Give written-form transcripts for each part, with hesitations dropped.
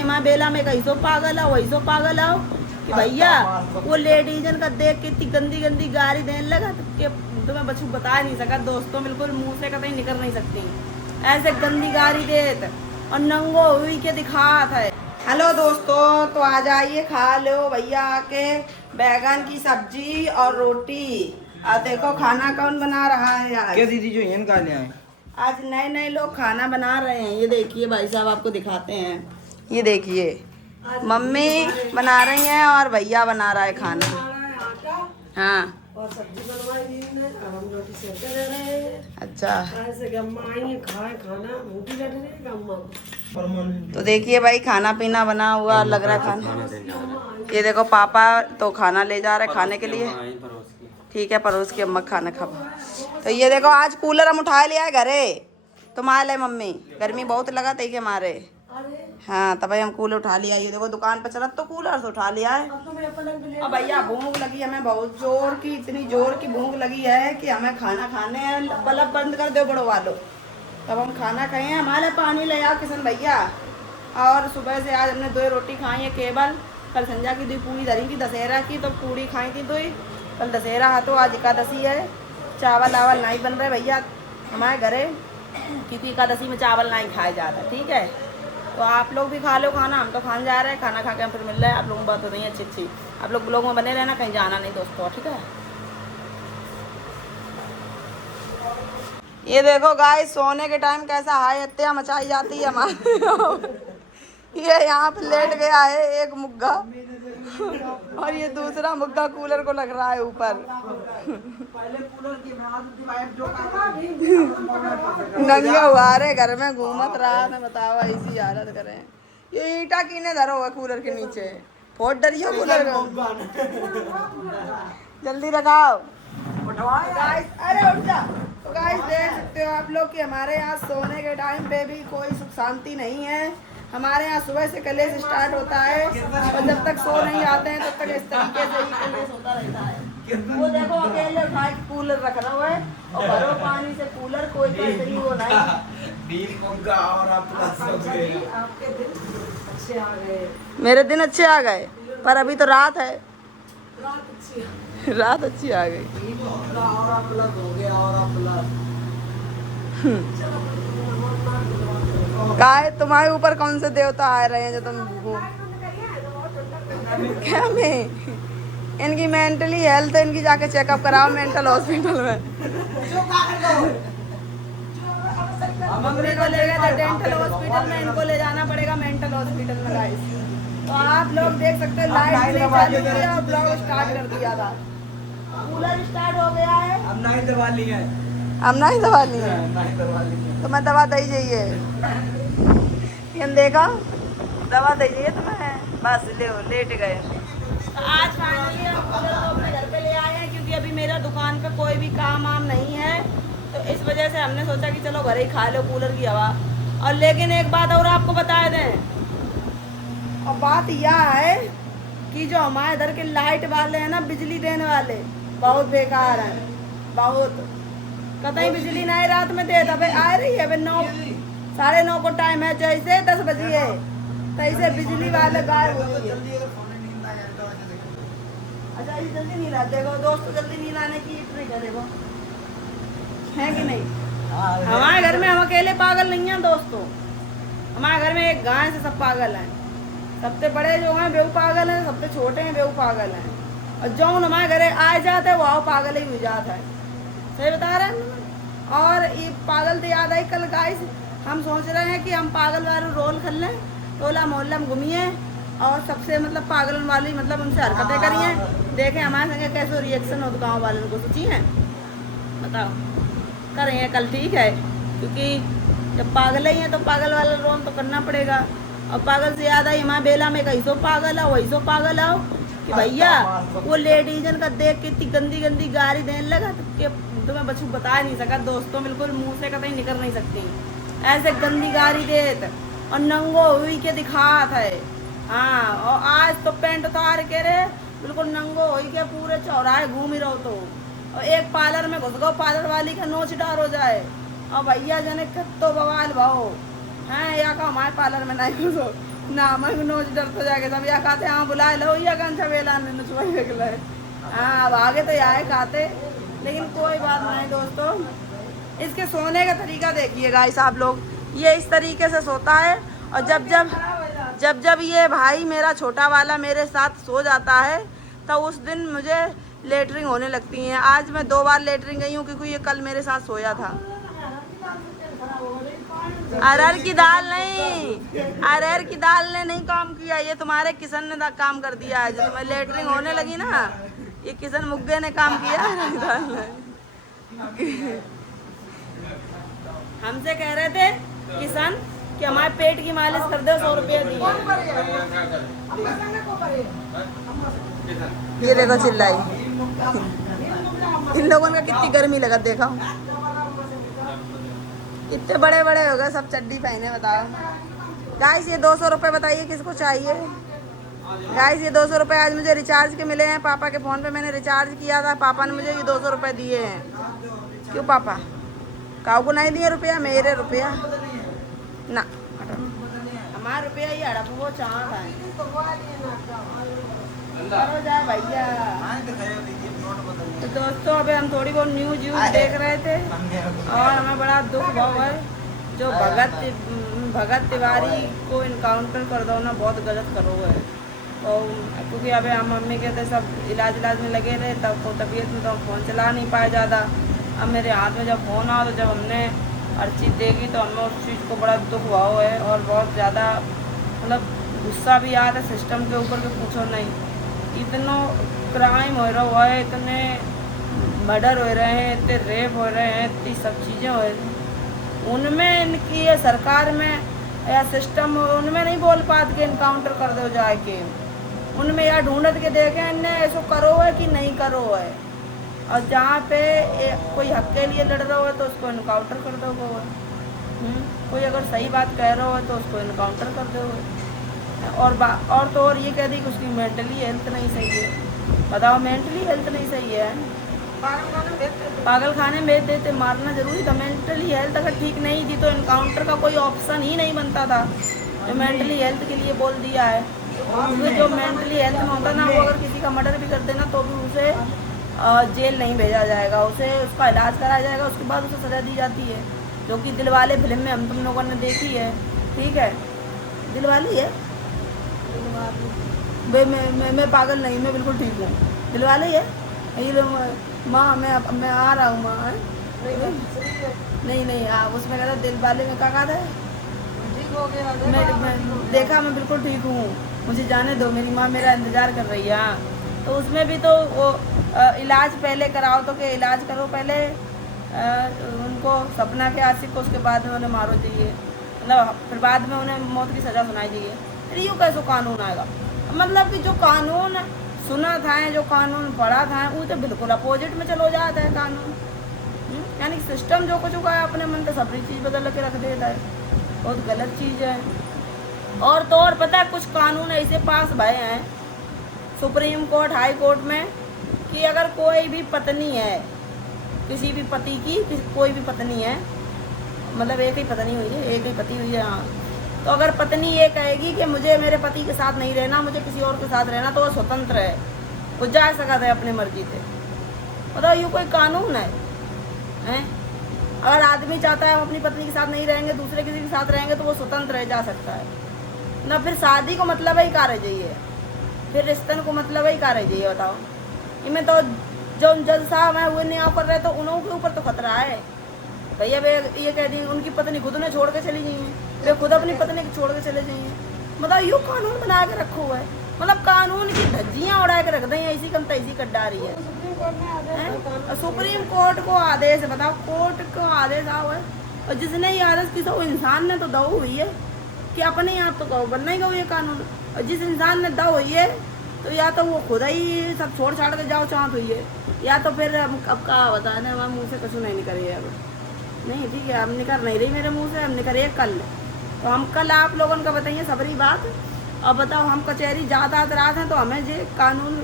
हमारे बेला में कहीं सो पागल आओ वही सो पागल आओ कि भैया वो लेडीजन का देख के इतनी गंदी गंदी गाड़ी देने लगा कि तुम्हें बच्चों बता नहीं सका दोस्तों, बिल्कुल मुंह से कतई निकल नहीं सकती ऐसे गंदी गाड़ी देत और नंगो हुई के दिखात है। हेलो दोस्तों, तो आ जाइए खा लो भैया आके बैगन की सब्जी और रोटी। और देखो खाना कौन बना रहा है आज? क्या दीदी जो यन का ले आए? आज नए नए लोग खाना बना रहे हैं। ये देखिए भाई साहब, आपको दिखाते हैं। ये देखिए मम्मी बना रही हैं और भैया बना रहा है खाना। हाँ और सब्जी बनवाई दी ने और हम रोटी सेकते दे रहे हैं। अच्छा, ऐसे गम्मा आई है खाए खाना भूखी बैठ रही है गम्मा। तो देखिए भाई खाना पीना बना हुआ लग रहा है खाना। ये देखो पापा तो खाना ले जा रहे खाने के लिए। ठीक है, परोस की अम्मा खाना खा। तो ये देखो आज कूलर हम उठा लिया है घरे, तुम्हारे लिए मम्मी गर्मी बहुत लगा थी के मारे। हाँ तब भाई हम कूलर उठा लिया। ये देखो दुकान पर चला तो कूलर से उठा लिया है। अब भैया भूख लगी हमें बहुत जोर की, इतनी जोर की भूख लगी है कि हमें खाना खाने हैं। बल्ब बंद कर दो बड़ो वालों, तब हम खाना खाए हैं। हमारे पानी ले आओ किशन भैया। और सुबह से आज हमने 2 रोटी खाई है केवल। कल संजा की 2 पूरी धरी थी दशहरा की, तो पूरी खाई थी 2। कल दशहरा है तो आज एकादशी है। चावल आवल नहीं बन रहे भैया हमारे घरे, क्योंकि एकादशी में चावल नहीं खाया जाता। ठीक है, तो आप लोग भी खा लो खाना, हम तो खाने जा रहे हैं। खाना खा के हम फिर मिल रहे हैं। आप लोगों की बात हो रही है अच्छी अच्छी। आप लोग ब्लॉग में बने रहना, कहीं जाना नहीं दोस्तों। ठीक है, ये देखो गाइस सोने के टाइम कैसा हाय हत्या मचाई जाती है हमारे। ये यहाँ पे लेट गया है एक मुग्गा और ये दूसरा मुग्गा कूलर को लग रहा है ऊपर। नंगे हुआ रे घर में घूमत रहा था, बताओ ऐसी हालत करें। ये ईटा कीने धरो है कूलर के नीचे, बहुत डरियो कूलर का। जल्दी लगाओ गाइस, अरे उठ जा। तो गाइस देख सकते हो आप लोग कि हमारे यहाँ सोने के टाइम पे भी कोई सुख शांति नहीं है। हमारे यहाँ सुबह से कलेश स्टार्ट होता है और जब तक सो नहीं आते हैं तब तक इस तरीके से ही कलेश होता रहता है। वो देखो अकेले भाई कूलर रख रहा हुआ है और भरो पानी से कूलर, कोई नहीं वो नहीं। आपके दिन अच्छे आ गए, मेरे दिन अच्छे आ गए, पर अभी तो रात है। रात अच्छी आ रात अच्छी आ गई। काय तुम्हारे ऊपर कौन से देवता आ रहे हैं जो तुम क्या में? इनकी मेंटली हेल्थ इनकी जाके चेकअप कराओ मेंटल हॉस्पिटल में। मम्मी को ले गए थे डेंटल हॉस्पिटल में, इनको ले जाना पड़ेगा मेंटल हॉस्पिटल में गाइस। तो आप लोग देख सकते हैं लाइट नहीं चालू किया और ब्लॉग स्टार्ट कर दिया था। कूलर स्टार्ट हो गया है, अब नहीं दवा ली है। अब नहीं दवा ली है नहीं दवा ली है। तो मैं दवा दे जाइए। ये देखा दवा दे जाइए तुम्हें, बस ले लेट गए। तो आज फाइनली हम कूलर को अपने घर पे ले आए हैं, क्योंकि अभी मेरा दुकान पे कोई भी काम वाम नहीं है। तो इस वजह से हमने सोचा कि चलो घर ही खा लो कूलर की हवा। और लेकिन एक बात और आपको बता दें, और बात यह है कि जो हमारे इधर के लाइट वाले हैं ना, बिजली देने वाले, बहुत बेकार हैं। बहुत कतई बिजली नहीं रात में दे दे आ रही है। अभी 9 साढ़े 9 को टाइम है, जैसे 10 बजे है तैसे बिजली वाले गायब हो गए। अच्छा ये जल्दी नींद आते देखो दोस्तों, जल्दी नींद आने की ट्रिक है देखो, है कि नहीं? हमारे घर में हम अकेले पागल नहीं हैं दोस्तों। हमारे घर में एक गाय से सब पागल हैं। सबसे बड़े जो हैं बेऊ पागल हैं, सबसे छोटे हैं बेऊ पागल हैं। और जो हमारे घरे आ जाते हैं वो पागल ही हो जाता है। सही बता रहे हैं। और ये पागल तो याद आई कल गाइस, हम सोच रहे हैं कि हम पागल वाले रोल कर लें, टोला मोहल्ला में घूमिए और सबसे मतलब पागल वाली मतलब उनसे हरकतें करिए, देखें हमारे संगे कैसे रिएक्शन हो गाँव वालों को। सोची हैं, बताओ करें कल, ठीक है? क्योंकि जब पागल ही हैं तो पागल वाला रोल तो करना पड़ेगा। और पागल से याद आई हमारे बेला में कहीं सो पागल आओ वही सो पागल आओ कि भैया वो लेडीजन का देख के इतनी गंदी गंदी गाड़ी देने लगा कि तुम्हें बच्चों बता नहीं सका दोस्तों, बिल्कुल मुंह से कतई निकल नहीं सकती ऐसे गंदी गाड़ी देत और नंगो हुई के दिखात है। हाँ, और आज तो पेंट उतार के रे बिल्कुल नंगो हुई के पूरे चौराहे घूम ही रहो। तो और एक पार्लर में घुस गो, पार्लर वाली का नोच डार हो जाए और भैया जने तो बवाल भाओ हैं या का हमारे पार्लर में नहीं घुसो। ना मैं नोच डर तो जाके सब या खाते हाँ बुलाए लो या कौन सा बेला ने सुबह निकला है। हाँ अब आगे तो आए खाते, लेकिन कोई बात नहीं दोस्तों। इसके सोने का तरीका देखिए गाइस आप लोग, ये इस तरीके से सोता है और जब ये भाई मेरा छोटा वाला मेरे साथ सो जाता है तो उस दिन मुझे लेटरिंग होने लगती है। आज मैं 2 बार लेटरिंग गई हूँ क्योंकि ये कल मेरे साथ सोया था। अरहर की दाल नहीं, अरहर की दाल ने नहीं काम किया, ये तुम्हारे किशन ने काम कर दिया है। जब मैं लेटरिंग होने लगी ना, ये किशन मुग्गे ने काम किया अरहर की दाल ने। हमसे कह रहे थे किशन कि हमारे पेट की मालिश कर दो, 100 रुपये दिए। ये देखो चिल्लाई, इन लोगों का कितनी गर्मी लगा देखा, इतने बड़े बड़े हो गए सब चड्डी पहने। बताओ गाइस ये 200 रुपये बताइए किसको चाहिए। गाइस ये 200 रुपये आज मुझे रिचार्ज के मिले हैं, पापा के फ़ोन पे मैंने रिचार्ज किया था, पापा ने मुझे ये 200 रुपये दिए हैं। क्यों पापा काऊ को नहीं दिए रुपया, मेरे रुपया ना हमारा रुपया ही हड़प वो चाह है जाए भैया। तो दोस्तों अभी हम थोड़ी बहुत न्यूज देख रहे थे और हमें बड़ा दुख भाव है जो भगत तिवारी को इनकाउंटर कर दो ना, बहुत गलत करो है। तो क्योंकि अभी हम मम्मी कहते सब इलाज में लगे रहे, तब को तबीयत में तो हम फ़ोन चला नहीं पाए ज़्यादा। अब मेरे हाथ में जब फ़ोन आ तो जब हमने हर चीज़ देखी तो हमें उस चीज़ को बड़ा दुख भाव है और बहुत ज़्यादा मतलब गुस्सा भी आता है सिस्टम के ऊपर कि पूछो नहीं। इतना क्राइम हो रहा है, इतने मर्डर हो रहे हैं, इतने रेप हो रहे हैं, इतनी सब चीज़ें हो रही हैं, उनमें इनकी ये सरकार में या सिस्टम उनमें नहीं बोल पाते कि इनकाउंटर कर दो जाके, उनमें या ढूंढत के देखें इन्हें ऐसा करो है कि नहीं करो है। और जहाँ पे कोई हक के लिए लड़ रहा हो तो उसको इनकाउंटर कर दो। कोई अगर सही बात कह रहा हो तो उसको इनकाउंटर कर दो। और तो और ये कह दी कि उसकी मेंटली हेल्थ नहीं सही है। बताओ मेंटली हेल्थ नहीं सही है, पागल खाने में भेज देते, मारना जरूरी था। मेंटली हेल्थ अगर ठीक नहीं थी तो इनकाउंटर का कोई ऑप्शन ही नहीं बनता था। जो मेंटली हेल्थ के लिए बोल दिया है, क्योंकि जो मेंटली हेल्थ में होता ना वो अगर किसी का मर्डर भी कर देना तो भी उसे जेल नहीं भेजा जाएगा, उसे उसका इलाज कराया जाएगा, उसके बाद उसे सज़ा दी जाती है, जो कि दिलवाले फिल्म में हम तुम लोगों ने देखी है। ठीक है दिलवाली है, मैं पागल नहीं, मैं बिल्कुल ठीक हूँ। दिलवाले है ये माँ, मैं आ रहा हूँ माँ। नहीं उसमें कहता दिलवाले में क्या कहा था, मैं देखा मैं बिल्कुल ठीक हूँ, मुझे जाने दो, मेरी माँ मेरा इंतज़ार कर रही है। तो उसमें भी तो वो इलाज पहले कराओ तो क्या इलाज करो पहले उनको, सपना के आशिक को, उसके बाद में उन्हें मारो चाहिए, मतलब फिर बाद में उन्हें मौत की सज़ा सुनाई चाहिए। फिर यूँ कैसे कानून आएगा, मतलब कि जो कानून सुना था, जो कानून पढ़ा था, वो तो बिल्कुल अपोजिट में चलो जाता है कानून। यानी सिस्टम जो कुछ हुआ है अपने मन से सबरी चीज़ बदल के रख देता है, बहुत गलत चीज़ है। और तो और पता है कुछ कानून ऐसे पास भए हैं सुप्रीम कोर्ट हाई कोर्ट में कि अगर कोई भी पत्नी है, किसी भी पति की कोई भी पत्नी है, मतलब एक ही पत्नी हुई है, एक ही पति हुई है, हाँ, तो अगर पत्नी ये कहेगी कि मुझे मेरे पति के साथ नहीं रहना, मुझे किसी और के साथ रहना, तो वो स्वतंत्र है, वो जा सकता है अपनी मर्जी से। बताओ ये कोई कानून है? अगर आदमी चाहता है हम अपनी पत्नी के साथ नहीं रहेंगे, दूसरे किसी के साथ रहेंगे, तो वो स्वतंत्र है, जा सकता है ना। फिर शादी को मतलब ही का रह जाइए, फिर रिश्तन को मतलब ही का रह जाइए। बताओ इनमें तो जो जज साहब हैं वो नहीं ऑफर रहे तो उन्हों के ऊपर तो खतरा है भैया। वे ये कह दी उनकी पत्नी खुद ने छोड़ के चली जाइए, वे खुद अपनी पत्नी को छोड़ के चले जाइए। मतलब यूँ कानून बना के रखो हुआ है, मतलब कानून की धज्जियाँ उड़ा के रख दें, ऐसी कम तैसी कट डाली है। सुप्रीम कोर्ट को आदेश, बताओ कोर्ट को आदेश आओ है, और जिसने ये आदेश किया वो इंसान ने तो दो हुई है कि अपने आप तो कहो बनना ही कहो ये कानून। और जिस इंसान ने दो हुई है तो या तो वो खुद ही सब छोड़ छाड़ के जाओ चाहत हुई है, या तो फिर अब का बताने हमारे मुँह से कुछ नहीं निकलिए अब नहीं। ठीक है अब निकल नहीं रही मेरे मुँह से, हम निकलिए कल, तो हम कल आप लोगों का बताइए सबरी बात। अब बताओ हम कचहरी जात रात हैं तो हमें जो कानून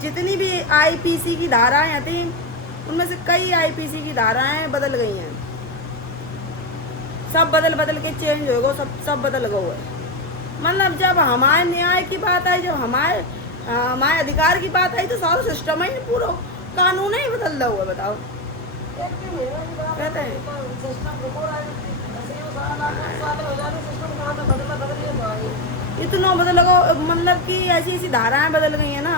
जितनी भी आईपीसी की धाराएं थी उनमें से कई आईपीसी की धाराएं बदल गई हैं, सब बदल के चेंज हो गए, सब बदल गए है। मतलब जब हमारे न्याय की बात आई, जब हमारे अधिकार की बात आई तो सारा सिस्टम ही पूरा कानून ही बदल रहा हुआ। बताओ कहते हैं इतना बदल गो, मतलब कि ऐसी ऐसी धाराएं बदल गई है ना।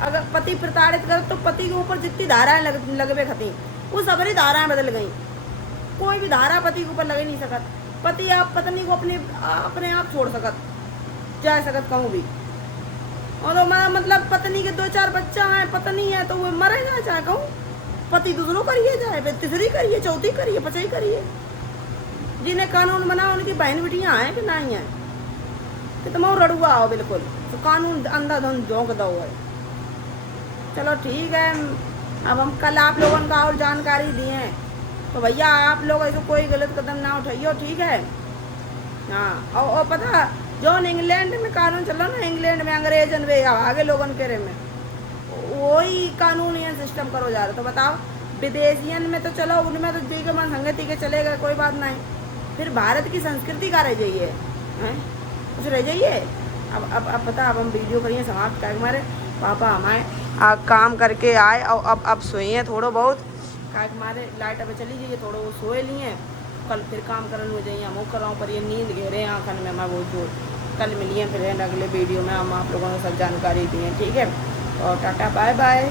अगर पति प्रताड़ित कर तो पति के ऊपर जितनी धाराएं लगवे खती वो सबरी धाराएं बदल गई। कोई भी धारा पति के ऊपर लग ही नहीं सकत। पति आप पत्नी को अपने आप छोड़ सकत जा सकत कहूँ भी। और तो मतलब पत्नी के 2-4 बच्चा हैं, पत्नी है तो वो मरेगा चाहे कहूँ, पति दूसरों करिए जाए, फिर तीसरी करिए, चौथी करिए, पचई करिए। जिन्हें कानून बना उनकी बहन बिटियाँ हैं कि नहीं है कि तुम रड़ुआ हो बिल्कुल, तो कानून अंधाधुंध झोंक दो है। चलो ठीक है, अब हम कल आप लोगों का और जानकारी दिए हैं तो भैया आप लोग ऐसे कोई गलत कदम ना उठाइए, ठीक है। हाँ, और पता जो इंग्लैंड में कानून चल रहा ना, इंग्लैंड में अंग्रेजन वे आगे लोगों के रे में वही कानून ये सिस्टम करो जा रहा। तो बताओ विदेशियन में तो चलो उनमें तो जी के मन संगति के चलेगा, कोई बात नहीं। फिर भारत की संस्कृति का रह जाइए हैं, कुछ रह जाइए। अब पता, अब हम वीडियो करिए समाप्त कर, हमारे पापा हमारे काम करके आए और अब सोए हैं थोड़ा बहुत, क्या हमारे लाइट अब चली जाइए, थोड़ा वो सोए लिए, कल फिर काम करने हो जाइए। हम कराऊँ पर ये नींद घेरे आँखन में मैं वो जो कल मिलिए फिर अगले वीडियो में हम आप लोगों को सब जानकारी दी है, ठीक है। और टाटा बाय बाय।